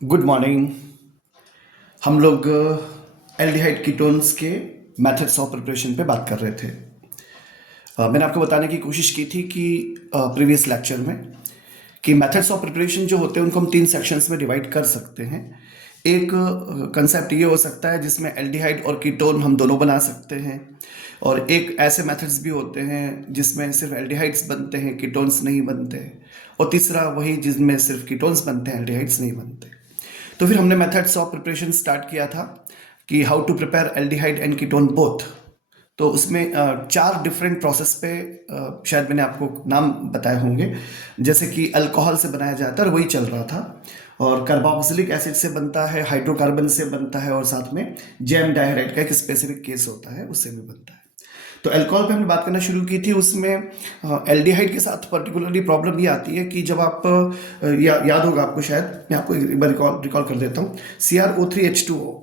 Good morning. हम लोग aldehyde ketones के मेथड्स ऑफ प्रिपरेशन पे बात कर रहे थे। मैंने आपको बताने की कोशिश की थी कि प्रीवियस लेक्चर में कि मेथड्स ऑफ प्रिपरेशन जो होते हैं उनको हम 3 सेक्शंस में डिवाइड कर सकते हैं। एक कंसेप्ट ये हो सकता है जिसमें एल्डिहाइड और कीटोन हम दोनों बना सकते हैं, और एक ऐसे मेथड्स भी होते हैं जिसमें सिर्फ एल्डिहाइड्स बनते हैं, कीटोन्स नहीं बनते, और तीसरा वही जिसमें सिर्फ कीटोन्स बनते हैं, एल्डिहाइड्स नहीं बनते। तो फिर हमने मेथड्स ऑफ प्रिपरेशन स्टार्ट किया था कि how to prepare aldehyde and ketone both. तो उसमें 4 डिफरेंट प्रोसेस पे शायद मैंने आपको नाम बताए होंगे, जैसे कि अल्कोहल से बनाया जाता है और वही चल रहा था, और कार्बोक्सिलिक एसिड से बनता है, हाइड्रोकार्बन से बनता है, और साथ में जैम डाइहाइड का एक स्पेसिफिक केस होता है, उससे भी बनता है। तो अल्कोहल पे हमने बात करना शुरू की थी। उसमें एल्डिहाइड के साथ पर्टिकुलरली प्रॉब्लम ये आती है कि जब आप याद होगा आपको, शायद मैं आपको एक बार रिकॉल कर देता हूँ। CrO3H2O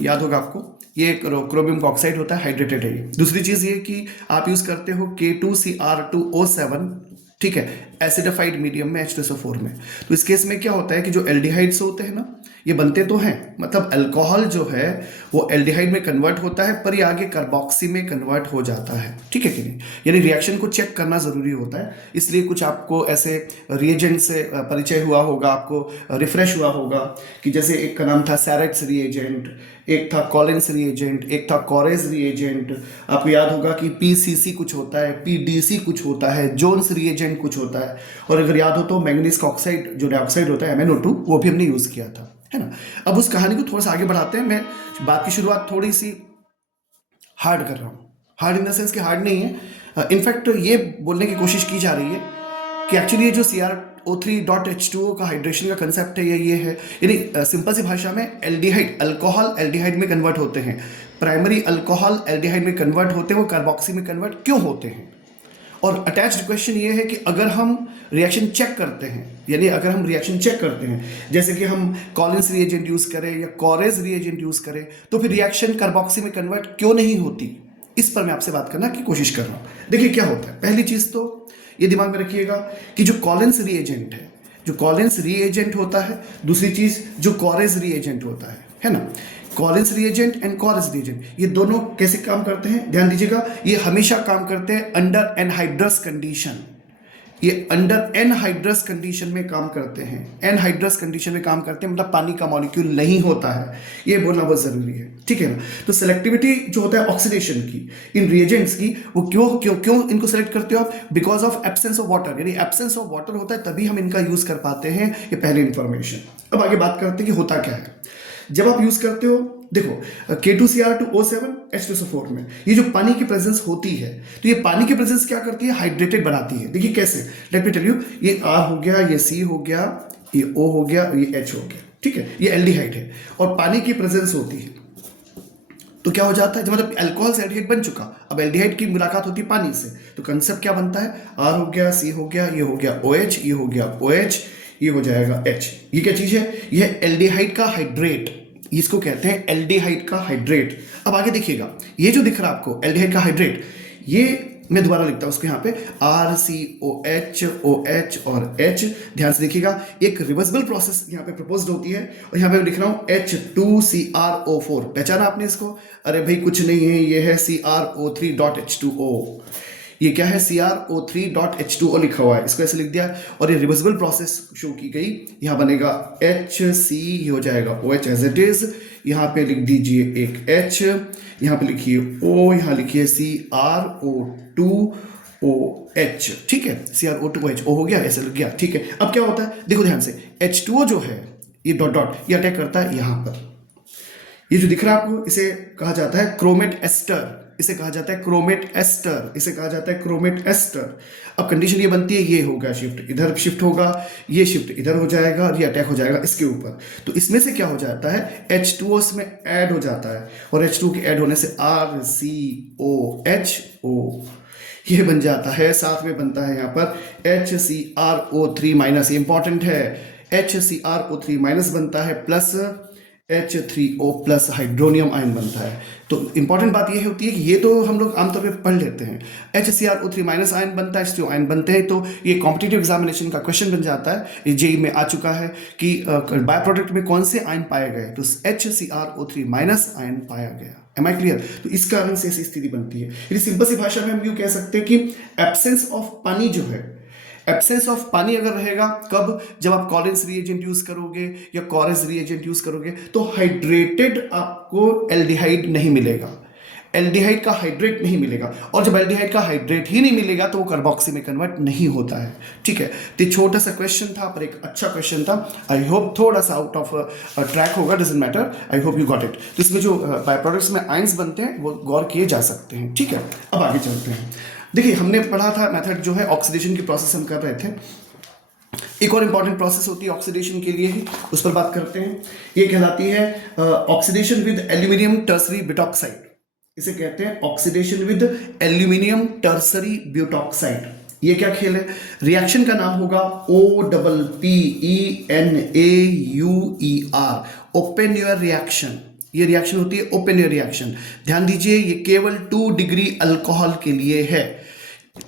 याद होगा आपको, ये क्रोमियम ऑक्साइड होता है, हाइड्रेटेड है ये। दूसरी चीज़ ये कि आप यूज़ करते हो K2Cr2O7, ठीक है, एसिडिफाइड मीडियम में H2SO4 में। तो इस केस में क्या होता है कि जो एल्डिहाइड्स होते हैं ना, ये बनते तो हैं, मतलब अल्कोहल जो है वो एल्डिहाइड में कन्वर्ट होता है, पर ये आगे कार्बोक्सी में कन्वर्ट हो जाता है, ठीक है कि नहीं। यानी रिएक्शन को चेक करना ज़रूरी होता है, इसलिए कुछ आपको ऐसे रिएजेंट से परिचय हुआ होगा, आपको रिफ्रेश हुआ होगा कि जैसे एक का नाम था सैरेक्स रिएजेंट, एक था कॉलिन्स रिएजेंट, एक था कॉरेज रिएजेंट। आपको याद होगा कि PCC कुछ होता है, PDC कुछ होता है, जोन्स रिएजेंट कुछ होता है, और अगर याद हो तो मैंगनीज ऑक्साइड जो डाइऑक्साइड होता है MnO2, वो भी हमने यूज़ किया था, है ना। अब उस कहानी को थोड़ा सा आगे बढ़ाते हैं। मैं बात की शुरुआत थोड़ी सी हार्ड कर रहा हूँ, हार्ड इन द सेंस कि हार्ड नहीं है, इनफैक्ट ये बोलने की कोशिश की जा रही है कि एक्चुअली ये जो CrO3.H2O का हाइड्रेशन का कंसेप्ट है ये है, यानी सिंपल सी भाषा में एल्डिहाइड, अल्कोहल एल्डिहाइड में कन्वर्ट होते हैं, प्राइमरी अल्कोहल एल्डिहाइड में कन्वर्ट होते हैं, वो कार्बोक्सी में कन्वर्ट क्यों होते हैं। और अटैच्ड क्वेश्चन ये है कि अगर हम रिएक्शन चेक करते हैं, यानी अगर हम रिएक्शन चेक करते हैं, जैसे कि हम कॉलिन्स रिएजेंट यूज़ करें या कॉरेज रिएजेंट यूज़ करें, तो फिर रिएक्शन कार्बोक्सी में कन्वर्ट क्यों नहीं होती, इस पर मैं आपसे बात करना की कोशिश कर रहा हूँ। देखिए क्या होता है, पहली चीज़ तो ये दिमाग में रखिएगा कि जो कॉलिन्स रिएजेंट है, जो कॉलिन्स रिएजेंट होता है, दूसरी चीज़ जो कॉरेज रिएजेंट होता है ना। कॉलिन्स रिएजेंट एंड कॉरेज रिएजेंट, ये दोनों कैसे काम करते हैं, ध्यान दीजिएगा। ये हमेशा काम करते हैं अंडर एनहाइड्रस कंडीशन, ये अंडर एनहाइड्रस कंडीशन में काम करते हैं। एनहाइड्रस कंडीशन में काम करते हैं मतलब पानी का मॉलिक्यूल नहीं होता है, ये बोलना बहुत जरूरी है, ठीक है ना। तो सेलेक्टिविटी जो होता है ऑक्सीडेशन की इन रिएजेंट्स की, वो क्यों क्यों क्यों इनको सेलेक्ट करते हो आप, because of absence of water, यानी एब्सेंस ऑफ वाटर होता है तभी हम इनका यूज कर पाते हैं। ये पहली इंफॉर्मेशन। अब आगे बात करते हैं कि होता क्या है जब आप यूज करते हो। देखो K2Cr2O7 H2SO4 में ये जो पानी की प्रेजेंस होती है, तो ये पानी की प्रेजेंस क्या करती है, हाइड्रेटेड बनाती है। देखिए कैसे, लेट मी टेल यू। ये R हो गया, ये C हो गया, ये O हो गया, ये H हो गया, ठीक है, ये एल्डिहाइड है और पानी की प्रेजेंस होती है। तो क्या हो जाता है, जब मतलब अल्कोहल से एल्डिहाइड बन चुका, अब एल्डिहाइड की मुलाकात होती है पानी से, तो कंसेप्ट क्या बनता है, R हो गया, C हो गया, ये हो गया OH, ये हो गया OH, ये हो जाएगा H। ये क्या चीज है, ये एल्डिहाइड का हाइड्रेट, इसको कहते हैं एल्डिहाइड का हाइड्रेट। अब आगे देखिएगा, ये जो दिख रहा है आपको एल्डिहाइड का हाइड्रेट, ये मैं दोबारा लिखता हूं उसको यहाँ पे RCOH OH और H। ध्यान से देखिएगा, एक रिवर्सिबल प्रोसेस यहाँ पे प्रपोज्ड होती है, और यहाँ पे मैं लिख रहा हूँ H2CrO4। पहचाना आपने इसको, अरे भाई कुछ नहीं है, ये है CrO3.H2O। ये क्या है, CrO3.H2O लिखा हुआ है, इसको ऐसे लिख दिया, और ये रिवर्सिबल प्रोसेस शो की गई। यहाँ बनेगा HC, ये हो जाएगा OH एज इट इज, यहाँ पे लिख दीजिए एक H, यहाँ पे लिखिए O, यहाँ लिखिए CrO2OH, ठीक है, CrO2OH, O हो गया, ऐसे लग गया, ठीक है। अब क्या होता है, देखो ध्यान से, H2O जो है ये डॉट डॉट, ये अटैक करता है यहाँ पर, ये जो दिख रहा है आपको, इसे कहा जाता है क्रोमेट एस्टर, इसे कहा जाता है क्रोमेट एस्टर, इसे कहा जाता है क्रोमेट एस्टर। अब कंडीशन ये बनती है, ये होगा शिफ्ट, इधर शिफ्ट होगा, ये शिफ्ट इधर हो जाएगा, और ये अटैक हो जाएगा इसके ऊपर। तो इसमें से क्या हो जाता है, H2O में ऐड हो जाता है, और H2 के ऐड होने से RCOHO ये बन जाता है, साथ में बनता है यहाँ पर HCrO3-, ये इंपॉर्टेंट है, HCrO3- बनता है, plus H3O plus hydronium ion बनता है। तो इंपॉर्टेंट बात ये होती है कि ये तो हम लोग आमतौर पे पढ़ लेते हैं। HCrO3 माइनस आयन बनता है, H3O आयन बनते हैं। तो ये कॉम्पिटिटिव एग्जामिनेशन का क्वेश्चन बन जाता है, ये जेई में आ चुका है कि बाय प्रोडक्ट में कौन से आयन पाए गए, तो HCrO3 माइनस आयन पाया गया। Am I clear? तो इस कारण से ऐसी स्थिति बनती है। यदि सिंपल सी भाषा में हम यूँ कह सकते हैं कि एब्सेंस ऑफ पानी जो है, एब्सेंस ऑफ पानी अगर रहेगा कब, जब आप कॉरेंस रिएजेंट यूज करोगे या कॉरेंस रिएजेंट यूज करोगे तो हाइड्रेटेड आपको एल्डिहाइड नहीं मिलेगा, एल्डिहाइड का हाइड्रेट नहीं मिलेगा। और जब एल्डिहाइड का हाइड्रेट ही नहीं मिलेगा तो वो कार्बोक्सी में कन्वर्ट नहीं होता है। ठीक है, तो छोटा सा क्वेश्चन था पर एक अच्छा क्वेश्चन था। आई होप थोड़ा सा आउट ऑफ ट्रैक होगा, doesn't matter, I hope you got it. तो इसमें जो बाय प्रोडक्ट्स में आयंस बनते हैं वो गौर किए जा सकते हैं। ठीक है, अब आगे चलते हैं। देखिए, हमने पढ़ा था मेथड जो है ऑक्सीडेशन की प्रोसेस हम कर रहे थे। एक और इंपॉर्टेंट प्रोसेस होती है ऑक्सीडेशन के लिए ही, उस पर बात करते हैं। ये कहलाती है oxidation with aluminium tertiary butoxide. इसे कहते हैं oxidation with aluminium tertiary butoxide. ये क्या खेल है? रिएक्शन का नाम होगा OPPENAUER, ओपेन्यूअर रिएक्शन। ये रिएक्शन होती है ओपेन्यूअर रिएक्शन। ध्यान दीजिए, ये केवल 2 डिग्री अल्कोहल के लिए है।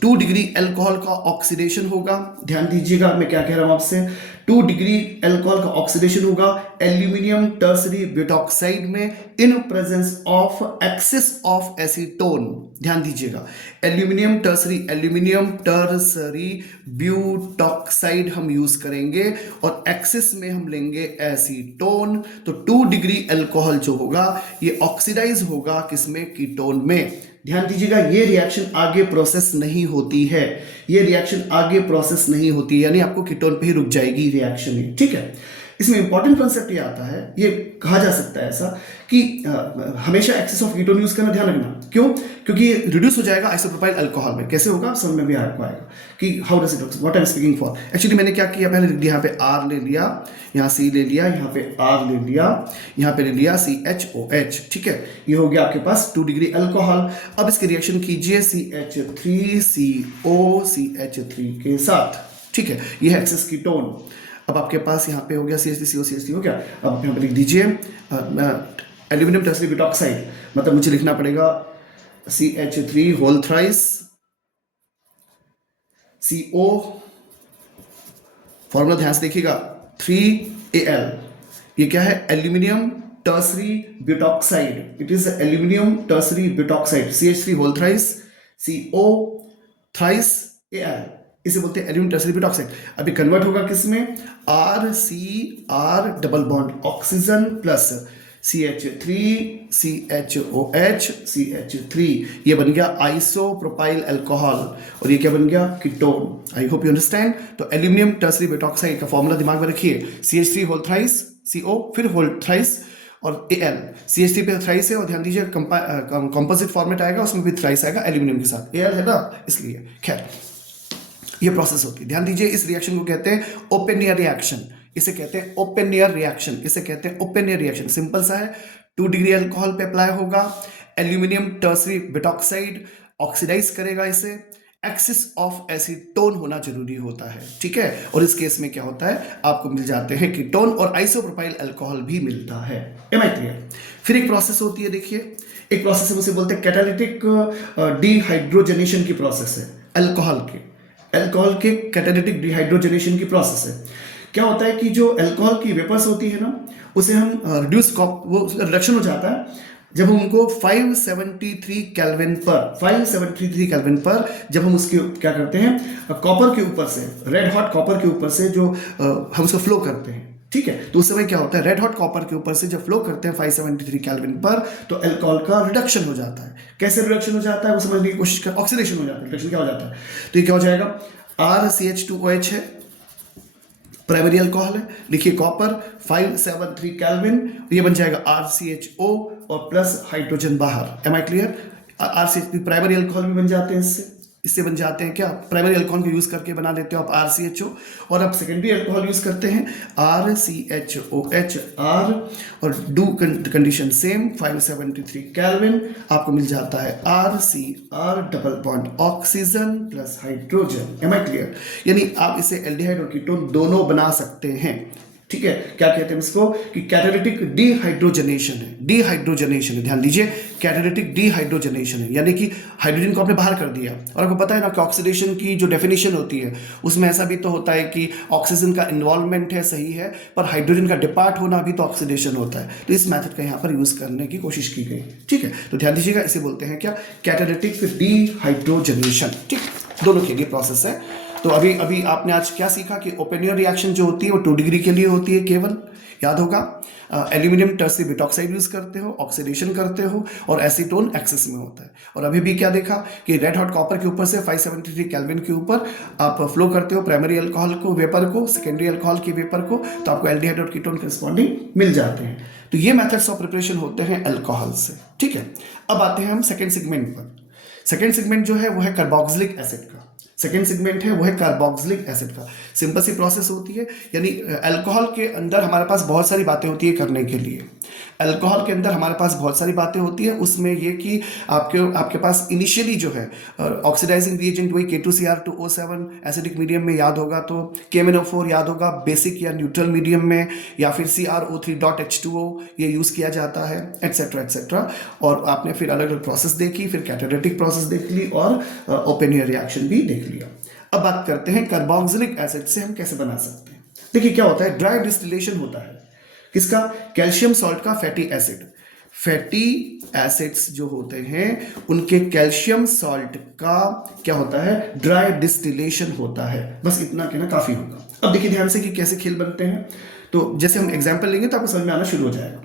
2 डिग्री अल्कोहल का ऑक्सीडेशन होगा। ध्यान दीजिएगा मैं क्या कह रहा हूं आपसे, 2 डिग्री अल्कोहल का ऑक्सीडेशन होगा एल्यूमिनियम टर्सरी ब्यूटॉक्साइड में in presence of excess of acetone. ध्यान दीजिएगा, एल्यूमिनियम टर्सरी ब्यूटॉक्साइड हम यूज करेंगे और एक्सेस में हम लेंगे एसीटोन। तो 2 डिग्री अल्कोहल जो होगा ये ऑक्सीडाइज होगा किसमें? कीटोन में। ध्यान दीजिएगा, ये रिएक्शन आगे प्रोसेस नहीं होती है, ये रिएक्शन आगे प्रोसेस नहीं होती है, यानी आपको कीटोन पे ही रुक जाएगी रिएक्शन ही। ठीक है, इसमें इंपॉर्टेंट कॉन्सेप्ट ये आता है, ये कहा जा सकता है ऐसा कि हमेशा एक्सेस ऑफ कीटोन यूज करना, ध्यान रखना। क्यों? क्योंकि ये रिड्यूस हो जाएगा आइसोप्रोपाइल अल्कोहल में। कैसे होगा समझ में भी आपको आएगा कि how does it work, what I am speaking for. Actually मैंने क्या किया, पहले यहाँ पे R ले लिया, यहाँ C ले लिया, यहाँ पे R ले लिया, यहाँ पे ले लिया CHOH। ठीक है, ये हो गया आपके पास 2 डिग्री अल्कोहल। अब इसकी रिएक्शन कीजिए CH3COCH3 के साथ। ठीक है, ये है एक्सेस कीटोन। अब आपके पास यहाँ पे हो गया CH3COCH3 हो गया। अब यहाँ पे लिख दीजिए एल्यूमिनियम टर्सरी ब्यूटॉक्साइड, मतलब मुझे लिखना पड़ेगा CH3 whole thrice CO, formula ध्यान से देखिएगा 3Al। ये क्या है? Aluminium tertiary butoxide. It is aluminium tertiary butoxide, CH3 whole thrice CO thrice Al, इसे बोलते हैं एल्यूमिनियम टर्सरी ब्यूटॉक्साइड। अभी कन्वर्ट होगा किसमें? RCR double bond oxygen plus CH3CHOH CH3, ये बन गया आइसोप्रोपाइल अल्कोहल और ये क्या बन गया? Ketone. I hope you understand. तो एल्यूमिनियम टर्सरी ब्यूटॉक्साइड का फॉर्मूला दिमाग में रखिए, CH3 होल थ्राइस CO, फिर होल थ्राइस और Al। CH3 पे थ्राइस है और ध्यान दीजिए कंपोजिट फॉर्मेट आएगा, उसमें भी थ्राइस आएगा एल्यूमिनियम के साथ, Al है ना, इसलिए। खैर, ये प्रोसेस होती है। ध्यान दीजिए, इस रिएक्शन को कहते हैं ओपेनियर रिएक्शन। इसे कहते हैं ओपेनियर रिएक्शन, इसे कहते हैं ओपेनियर रिएक्शन। सिंपल सा है, 2 डिग्री अल्कोहल पे अप्लाई होगा, एल्यूमिनियम टर्सरी ब्यूटॉक्साइड ऑक्सीडाइज करेगा इसे, एक्सिस ऑफ एसीटोन होना जरूरी होता है। ठीक है, और इस केस में क्या होता है, आपको मिल जाते हैं कीटोन और आइसोप्रोपाइल अल्कोहल भी मिलता है। Am I clear? फिर एक प्रोसेस होती है, देखिए एक प्रोसेस है, उसे बोलते हैं कैटालिटिक डिहाइड्रोजनेशन की प्रोसेस है। अल्कोहल के कैटालिटिक डिहाइड्रोजनेशन की प्रोसेस है। क्या होता है कि जो अल्कोहल की वेपर्स होती है ना, उसे हम वो रिडक्शन हो जाता है जब हम उनको 573 केल्विन पर जब हम उसके क्या करते हैं, कॉपर के ऊपर से, रेड हॉट कॉपर के ऊपर से जो हम उसको फ्लो करते हैं। ठीक है, तो उस समय क्या होता है, रेड हॉट कॉपर के ऊपर से जब फ्लो करते हैं 573 केल्विन पर, तो अल्कोहल का रिडक्शन हो जाता है। कैसे रिडक्शन हो जाता है वो समझने की कोशिश कर, ऑक्सीडेशन हो जाता है। रिडक्शन क्या हो जाता है, तो ये क्या हो जाएगा, RCH2OH है, प्राइमरी अल्कोहल है, लिखिए कॉपर 573 केल्विन, ये बन जाएगा RCHO और प्लस हाइड्रोजन बाहर। Am I clear? RCH primary alcohol भी बन जाते हैं, इससे बन जाते हैं क्या, प्राइमरी अल्कोहल को यूज करके बना लेते हो आप RCHO, और आप सेकेंडरी अल्कोहल यूज करते हैं RCHOH और डू कंडीशन सेम 573 केल्विन, आपको मिल जाता है RCR double bond oxygen plus hydrogen. Am I clear? यानी आप इसे एल्डिहाइड और कीटोन दोनों बना सकते हैं। ठीक है, क्या कहते हैं इसको कि कैटालिटिक डिहाइड्रोजनेशन है, डिहाइड्रोजनेशन है, ध्यान दीजिए, कैटालिटिक डिहाइड्रोजनेशन है, यानी कि हाइड्रोजन को आपने बाहर कर दिया। और आपको पता है ना कि ऑक्सीडेशन की जो डेफिनेशन होती है उसमें ऐसा भी तो होता है कि ऑक्सीजन का इन्वॉल्वमेंट है, सही है, पर हाइड्रोजन का डिपार्ट होना भी तो ऑक्सीडेशन होता है। तो इस मेथड का यहाँ पर यूज करने की कोशिश की गई। ठीक है, तो ध्यान दीजिएगा, इसे बोलते हैं क्या, कैटालिटिक डिहाइड्रोजनेशन। ठीक, दोनों के लिए प्रोसेस है। तो अभी अभी आपने आज क्या सीखा कि ओपेनियर रिएक्शन जो होती है वो 2 डिग्री के लिए होती है केवल, याद होगा। एल्यूमिनियम टर्सी ब्यूटॉक्साइड यूज करते हो, ऑक्सीडेशन करते हो, और एसीटोन एक्सेस में होता है। और अभी भी क्या देखा कि रेड हॉट कॉपर के ऊपर से 573 केल्विन के ऊपर आप फ्लो करते हो प्राइमरी अल्कोहल को, वेपर को, सेकेंडरी अल्कोहल के वेपर को, तो आपको एल्डिहाइड और कीटोन करस्पॉन्डिंग मिल जाते हैं। तो ये मेथड्स ऑफ प्रिपरेशन होते हैं अल्कोहल से। ठीक है, अब आते हैं हम सेकेंड सेगमेंट पर। सेकेंड सेगमेंट जो है वो है कार्बोक्सिलिक एसिड का। सेकेंड सेगमेंट है वो है कार्बोक्सिलिक एसिड का। सिंपल सी प्रोसेस होती है, यानी अल्कोहल के अंदर हमारे पास बहुत सारी बातें होती है करने के लिए। अल्कोहल के अंदर हमारे पास बहुत सारी बातें होती है, उसमें ये कि आपके पास इनिशियली जो है ऑक्सीडाइजिंग रिएजेंट वही K2Cr2O7 एसिडिक मीडियम में, याद होगा तो KMnO4 याद होगा बेसिक या न्यूट्रल मीडियम में, या फिर CrO3.H2O ये यूज़ किया जाता है, एक्सेट्रा एक्सेट्रा। और आपने फिर अलग अलग प्रोसेस देखी, फिर कैटालिटिक प्रोसेस देख ली, और ओपेनियर रिएक्शन भी देख लिया। अब बात करते हैं कार्बोक्सिलिक एसिड से हम कैसे बना सकते हैं। देखिए क्या होता है, ड्राई डिस्टिलेशन होता है किसका, कैल्शियम सॉल्ट का फैटी एसिड। फैटी एसिड्स जो होते हैं उनके कैल्शियम सॉल्ट का क्या होता है, ड्राई डिस्टिलेशन होता है। बस इतना कहना काफी होगा। अब देखिए ध्यान से कि कैसे खेल बनते हैं। तो जैसे हम एग्जांपल लेंगे तो आपको समझ में आना शुरू हो जाएगा।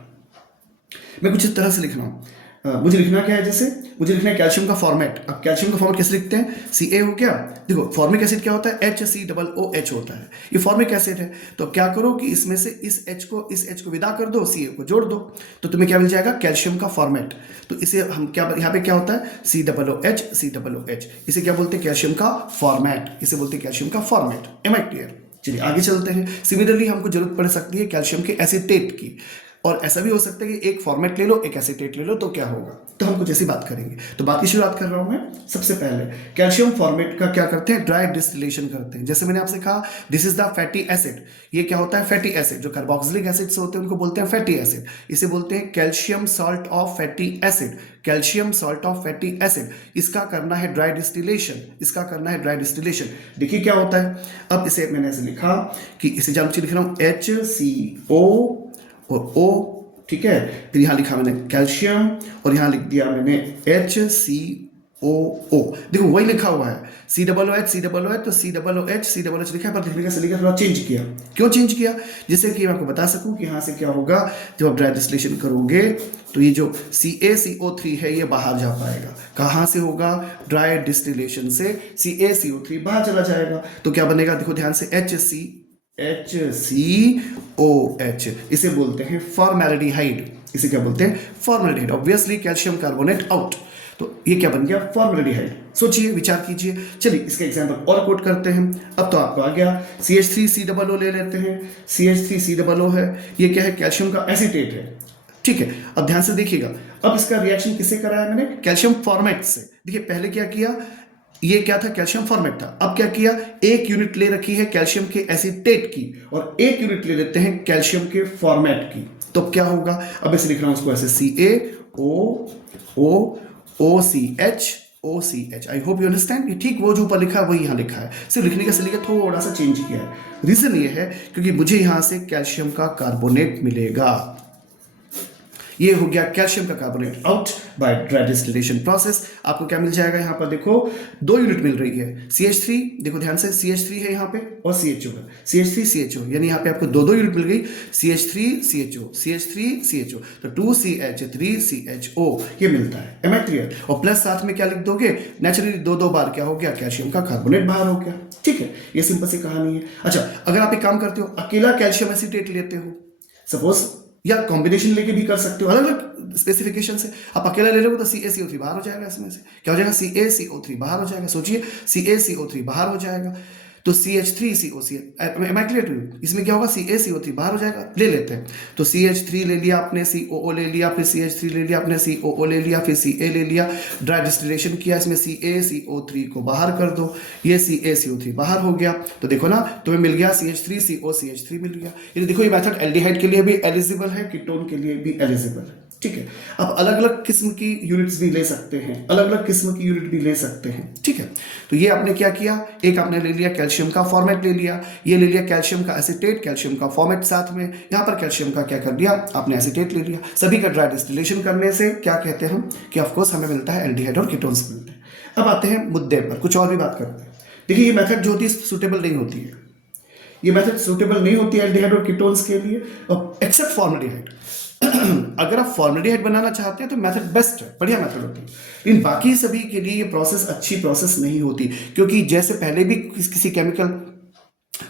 मैं कुछ इस तरह से लिख रहा हूं, मुझे लिखना क्या है, जैसे मुझे लिखना है कैल्शियम का फॉर्मेट। अब कैल्शियम का फॉर्मेट कैसे लिखते हैं, Ca हो गया। देखो फॉर्मिक एसिड क्या होता है, HCOOH होता है, ये फॉर्मिक एसिड है। तो क्या करो कि इसमें से इस H को विदा कर दो, Ca को जोड़ दो, तो तुम्हें क्या मिल जाएगा, कैल्शियम का फॉर्मेट। तो इसे हम क्या, यहाँ पे क्या होता है, COOH, इसे क्या बोलते हैं, कैल्शियम का फॉर्मेट, इसे बोलते हैं कैल्शियम का फॉर्मेट। M I clear. चलिए आगे चलते हैं। सिमिलरली हमको जरूरत पड़ सकती है कैल्शियम के एसीटेट की, और ऐसा भी हो सकता है कि एक फॉर्मेट ले लो, एक एसीटेट ले लो, तो क्या होगा। तो हम कुछ ऐसी बात करेंगे। तो बात की शुरुआत कर रहा हूं मैं। सबसे पहले कैल्शियम फॉर्मेट का क्या करते हैं, ड्राई डिस्टिलेशन करते हैं। जैसे मैंने आपसे कहा this is the fatty acid, ये क्या होता है, फैटी एसिड। जो कार्बोक्सिलिक एसिड से होते हैं उनको बोलते हैं फैटी एसिड। इसे बोलते हैं calcium salt of fatty acid, calcium salt of fatty acid. इसका करना है ड्राई डिस्टिलेशन, इसका करना है ड्राई डिस्टिलेशन। देखिए क्या होता है, अब इसे मैंने ऐसे लिखा कि इसे जब लिख रहा हूं HCO और O, ठीक है, फिर यहां लिखा मैंने कैल्शियम, और यहां लिख दिया मैंने HCOO। देखो वही लिखा हुआ है COOH, तो COOH लिखा है, पर लिखने का सलीका थोड़ा चेंज किया। क्यों चेंज किया, जिससे कि मैं आपको बता सकूं कि यहां से क्या होगा, जब आप ड्राई डिस्टिलेशन करोगे तो ये जो CaCO3 है ये बाहर जा पाएगा। कहां से होगा, ड्राई डिस्टिलेशन से CaCO3 बाहर चला जाएगा। तो क्या बनेगा, देखो ध्यान से, HCOH, इसे बोलते हैं फॉर्मेल्डिहाइड। इसे क्या बोलते हैं, formaldehyde. Obviously calcium carbonate out, तो ये क्या बन गया, फॉर्मेल्डिहाइड। सोचिए, विचार कीजिए। चलिए इसका एग्जांपल और कोट करते हैं। अब तो आपको आ गया, CH3COO ले लेते हैं। CH3COO है, ये क्या है, कैल्शियम का एसीटेट है। ठीक है, अब ध्यान से देखिएगा। अब इसका रिएक्शन किससे कराया मैंने, कैल्शियम फॉर्मेट से। देखिए पहले क्या किया, ये क्या था, कैल्शियम फॉर्मेट था। अब क्या किया, एक यूनिट ले रखी है कैल्शियम के एसीटेट की, और एक यूनिट ले लेते हैं कैल्शियम के फॉर्मेट की। तो क्या होगा, अब इसे लिख रहा हूं उसको ऐसे CaOOCH। I hope you understand. ये ठीक वो जो ऊपर लिखा है वही यहां लिखा है, सिर्फ लिखने का सलीका थोड़ा सा चेंज किया है। रीजन ये है क्योंकि मुझे यहां से कैल्शियम का कार्बोनेट मिलेगा। ये हो गया कैल्शियम का carbonate out by dry distillation process. आपको क्या मिल जाएगा, यहां पर देखो 2 यूनिट मिल रही है। CH3, देखो ध्यान से, CH3 है यहां पे, और CHO है, CH3CHO, यानी यहां पे आपको 2 यूनिट मिल गई, CH3CHO, तो 2CH3CHO ये मिलता है। Am I clear. और प्लस साथ में क्या लिख दोगे, नेचुरली 2 बार क्या हो गया, कैल्शियम का कार्बोनेट बाहर हो गया। ठीक है, ये सिंपल सी कहानी है। अच्छा, अगर आप एक काम करते हो, अकेला कैल्शियम एसीटेट लेते हो सपोज, या कॉम्बिनेशन लेके भी कर सकते हो, अलग अलग स्पेसिफिकेशन से। आप अकेला ले लोगे तो CaCO3 बाहर हो जाएगा, इसमें से क्या हो जाएगा, CaCO3 बाहर हो जाएगा। सोचिए CaCO3 बाहर हो जाएगा। तो CH3COC, am I clear to you? इसमें क्या होगा, CaCO3 बाहर हो जाएगा, ले लेते हैं। तो CH3 ले लिया आपने, COO ले लिया, फिर CH3 ले लिया आपने, COO ले लिया, फिर Ca ले लिया, ड्राई डिस्टिलेशन किया, इसमें CaCO3 को बाहर कर दो, ये CaCO3 बाहर हो गया। तो देखो ना, तुम्हें मिल गया CH3COCH3 मिल गया। ये देखो, ये मेथड एल्डिहाइड के लिए भी एलिजिबल है, कीटोन के लिए भी एलिजिबल है, ठीक है। अब अलग अलग किस्म की यूनिट्स भी ले सकते हैं, अलग अलग किस्म की यूनिट भी ले सकते हैं, ठीक है। तो ये आपने क्या किया, एक आपने ले लिया कैल्शियम का फॉर्मेट ले लिया, ये ले लिया कैल्शियम का एसीटेट, कैल्शियम का फॉर्मेट साथ में, यहाँ पर कैल्शियम का क्या कर दिया आपने, एसीटेट ले लिया। सभी का ड्राई डिस्टिलेशन करने से क्या कहते हैं हम, कि ऑफकोर्स हमें मिलता है एल्डिहाइड और कीटोन्स मिलते हैं। अब आते हैं मुद्दे पर, कुछ और भी बात करते हैं। देखिए, ये मेथड जो होती है सुटेबल नहीं होती है, ये मेथड सुटेबल नहीं होती है एल्डिहाइड और कीटोन्स के लिए, एक्सेप्ट फॉर्मल्डिहाइड। अगर आप फॉर्मल्डिहाइड बनाना चाहते हैं तो मेथड बेस्ट है, बढ़िया मेथड होती है। लेकिन बाकी सभी के लिए ये प्रोसेस अच्छी प्रोसेस नहीं होती, क्योंकि जैसे पहले भी किसी केमिकल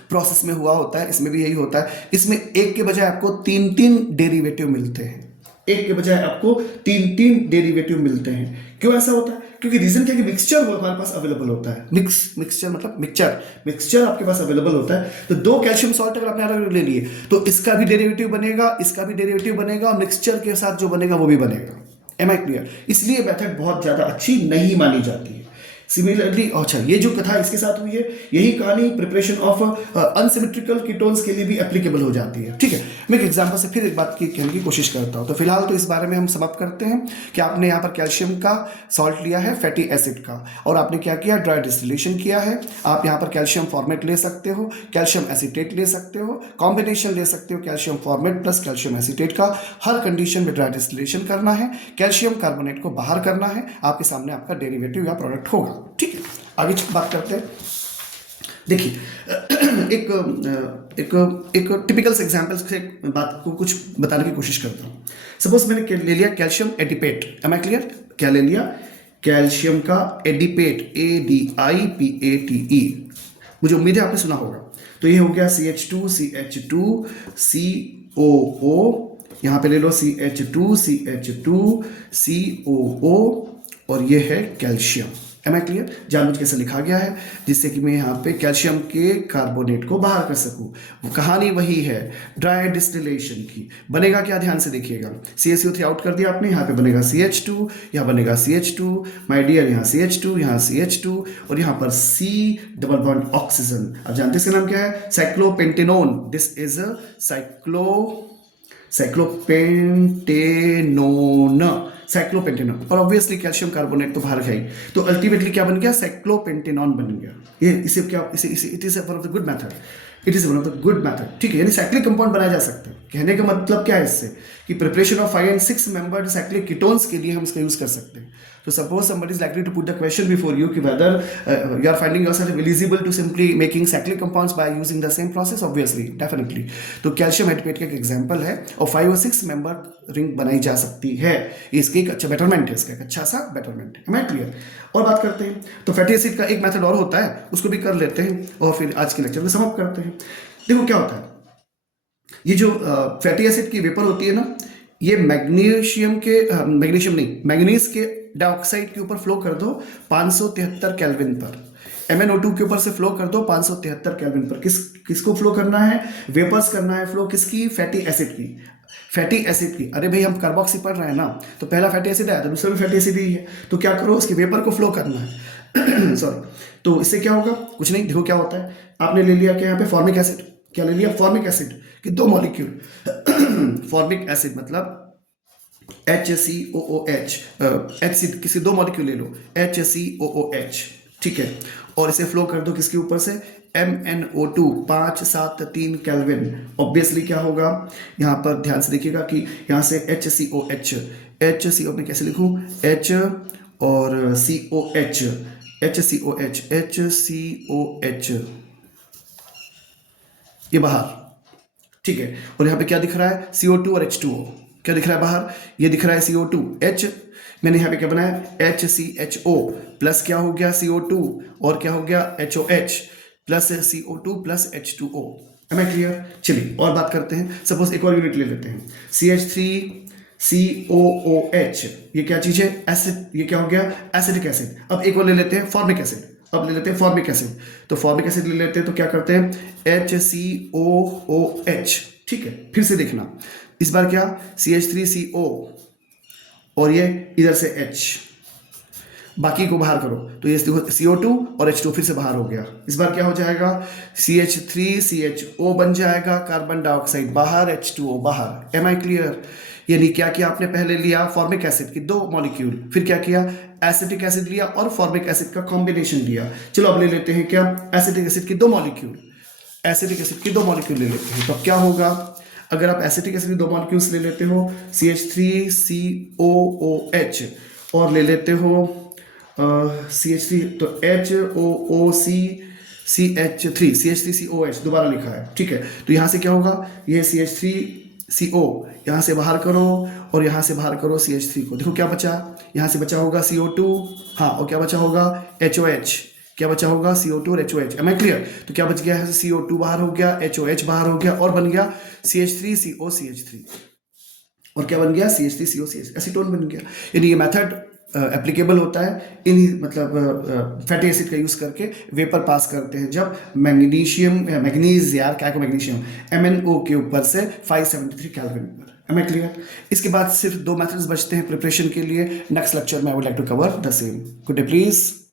प्रोसेस में हुआ होता है, इसमें भी यही होता है। इसमें एक के बजाय आपको तीन तीन डेरिवेटिव मिलते हैं, एक के बजाय आपको तीन तीन डेरिवेटिव मिलते हैं। क्यों ऐसा होता है? क्योंकि रीजन क्या है कि मिक्सचर हमारे पास अवेलेबल होता है, मिक्सचर मतलब मिक्सचर आपके पास अवेलेबल होता है। तो दो कैल्शियम सॉल्ट अगर आपने अलग ले लिए तो इसका भी डेरिवेटिव बनेगा, इसका भी डेरिवेटिव बनेगा, और मिक्सचर के साथ जो बनेगा वो भी बनेगा। Am I clear? इसलिए मेथड बहुत ज्यादा अच्छी नहीं मानी जाती है। सिमिलरली, अच्छा, ये जो कथा इसके साथ हुई है, यही कहानी प्रिपरेशन ऑफ अनसिमेट्रिकल कीटोन्स के लिए भी एप्लीकेबल हो जाती है, ठीक है। मैं एक एग्जांपल से फिर एक बात की कहने की कोशिश करता हूं। तो फिलहाल तो इस बारे में हम समाप्त करते हैं कि आपने यहाँ पर कैल्शियम का सॉल्ट लिया है, फैटी एसिड का, और आपने क्या किया, ड्राई डिस्टिलेशन किया है। आप यहाँ पर कैल्शियम फॉर्मेट ले सकते हो, कैल्शियम एसीटेट ले सकते हो, कॉम्बिनेशन ले सकते हो calcium formate plus calcium acetate का। हर कंडीशन में ड्राई डिस्टिलेशन करना है, कैल्शियम कार्बोनेट को बाहर करना है, आपके सामने आपका डेरिवेटिव या प्रोडक्ट होगा, ठीक है। आगे बात करते हैं। देखिए, एक टिपिकल से एग्जांपल से बात को कुछ बताने की कोशिश करता हूँ। सपोज मैंने ले लिया कैल्शियम एडिपेट, एम आई क्लियर? क्या ले लिया? कैल्शियम का एडिपेट, ADIPATE। मुझे उम्मीद है आपने सुना होगा। तो ये हो गया CH2CH2 COO, यहाँ पे ले लो CH2CH2 COO, और ये है कैल्शियम। M I clear? जानबूझ के ऐसे लिखा गया है जिससे कि मैं यहाँ पे कैल्शियम के कार्बोनेट को बाहर कर सकूँ। वो कहानी वही है ड्राई डिस्टिलेशन की। बनेगा क्या, ध्यान से देखिएगा। CaCO3 आउट कर दिया आपने, यहाँ पे बनेगा CH2, यहाँ बनेगा CH2, माय डियर, यहाँ CH2, यहाँ CH2, और यहाँ पर C डबल बॉन्ड ऑक्सीजन। अब जानते हैं इसका नाम क्या है? साइक्लोपेंटेनोन। दिस इज अ साइक्लोपेंटेनोन, और ऑब्वियसली कैल्शियम कार्बोनेट तो बाहर है ही, तो अल्टीमेटली क्या बन गया? साइक्लोपेंटेनॉन बन गया। ये इसे क्या, इसे it is one of the good method, it is one of the good method, ठीक है। यानी साइक्लिक कंपाउंड बनाया जा सकता है। कहने का मतलब क्या है इससे, कि preparation of 5 and 6 membered cyclic ketones के लिए हम इसका यूज कर सकते हैं। तो suppose somebody is likely to put the question before you कि whether you are finding yourself eligible to simply making cyclic compounds by using the same process, obviously, definitely। तो कैल्शियम एडिपेट का एक एग्जांपल है, और 5 और 6 मेंबर रिंग बनाई जा सकती है। इसकी एक अच्छा बेटरमेंट है, इसका एक अच्छा सा बेटरमेंट है। Am I clear? और बात करते हैं। तो फैटी एसिड का एक मेथड और होता है, उसको भी कर लेते हैं, और फिर आज के लेक्चर में समाप्त करते हैं। देखो क्या होता है, ये जो फैटी एसिड की वेपर होती है ना, ये मैग्नीशियम नहीं, मैग्नीज के डाइऑक्साइड के ऊपर फ्लो कर दो 573 केल्विन पर, MnO2 के ऊपर से फ्लो कर दो 573 केल्विन पर। किसको फ्लो करना है? वेपर्स करना है फ्लो, किसकी? फैटी एसिड की। फैटी एसिड की, अरे भाई हम कार्बोक्सी पढ़ रहे हैं ना, तो पहला फैटी एसिड आया तो दूसरा भी फैटी एसिड ही है, तो क्या करो, उसके वेपर को फ्लो करना है। सॉरी, तो इससे क्या होगा? कुछ नहीं, देखो क्या होता है। आपने ले लिया क्या यहाँ पे? Formic acid. क्या ले लिया? फॉर्मिक एसिड की 2 मॉलिक्यूल। फॉर्मिक एसिड मतलब HCOOH, एसिड किसी 2 मॉलिक्यूल ले लो, HCOOH, ठीक है, और इसे फ्लो कर दो किसके ऊपर से? MnO2 573 kelvin. ऑब्वियसली क्या होगा, यहाँ पर ध्यान से देखिएगा कि यहाँ से HCO में कैसे लिखूं? H और COH, HCOH, ये बाहर, ठीक है। और यहाँ पे क्या दिख रहा है? CO2 और H2O। क्या दिख रहा है बाहर? ये दिख रहा है CO2, H, मैंने यहाँ पे क्या बनाया? HCHO प्लस क्या हो गया? CO2, और क्या हो गया? HOH plus CO2 plus H2O। Am I clear? चलिए और बात करते हैं। सपोज एक और यूनिट ले लेते हैं, CH3COOH। ये क्या चीज है? एसिड। ये क्या हो गया? Acidic acid. अब एक और ले लेते हैं, फॉर्मिक एसिड। अब ले लेते हैं फॉर्मिक एसिड। तो फॉर्मिक एसिड ले लेते हैं, तो क्या करते हैं HCOOH, ठीक है। फिर से देखना, इस बार क्या CH3CO और ये इधर से H, बाकी को बाहर करो तो ये CO2 और H2 फिर से बाहर हो गया। इस बार क्या हो जाएगा CH3CHO बन जाएगा, कार्बन डाइऑक्साइड बाहर, H2O बाहर। Am I clear? यानी क्या किया आपने, पहले लिया फॉर्मिक एसिड की 2 मॉलिक्यूल, फिर क्या किया एसिटिक एसिड लिया और फॉर्मिक एसिड का कॉम्बिनेशन लिया। चलो अब ले लेते हैं क्या एसिटिक एसिड की 2 मॉलिक्यूल, एसिटिक एसिड की 2 मॉलिक्यूल ले लेते हैं। तो क्या होगा, अगर आप एसिटिक एसिड की 2 मॉलिक्यूल्स ले लेते हो CH3COOH और ले लेते हो CH3, तो CH3COH दोबारा लिखा है, ठीक है। तो यहाँ से क्या होगा, ये CH3CO यहाँ से बाहर करो और यहाँ से बाहर करो CH3 को, देखो क्या बचा, यहाँ से बचा होगा CO2, हाँ, और क्या बचा होगा HOH, क्या बचा होगा CO2 और HOH। M I clear? तो क्या बच गया है, CO2 बाहर हो गया, HOH बाहर हो गया और बन गया CH3COCH3, और क्या बन गया CH3COCH, एसीटोन बन गया। यानी ये मेथड एप्लीकेबल होता है इन मतलब फैटी एसिड का यूज करके वेपर पास करते हैं जब मैग्नीज यार क्या को मैग्नीशियम MnO के ऊपर से 573 केल्विन पर। Am I clear? इसके बाद सिर्फ 2 मेथड्स बचते हैं प्रिपरेशन के लिए। नेक्स्ट लेक्चर में I would like to cover the same. Good day please.